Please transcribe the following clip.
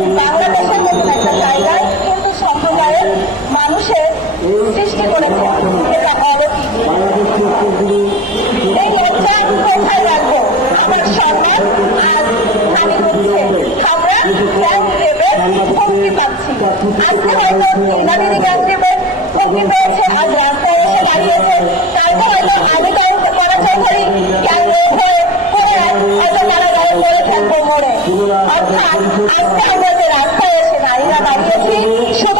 বাংলাদেশের মতন একটা জায়গায় হিন্দু সম্প্রদায়ের মানুষের সৃষ্টি করেছে, এটা অলৌকিক। এই লজ্জা কোথায় রাখবো? আমার সম্মান আজ হানি হচ্ছে, আমরা জ্ঞান দেবের ভক্তি পাচ্ছি। আজকে হয়তো ইনাদিনী জ্ঞান দেবের ভক্তি পেয়েছে, আজ রাস্তায় এসে দাঁড়িয়েছে, কালকে হয়তো আমি কাউকে পরাজয় করি জ্ঞান হয়ে করে হয়তো কারাগারে পড়ে থাকবো মরে। অর্থাৎ আজকে আমরা যে রাস্তায় এসে নারীরা দাঁড়িয়েছি শুধু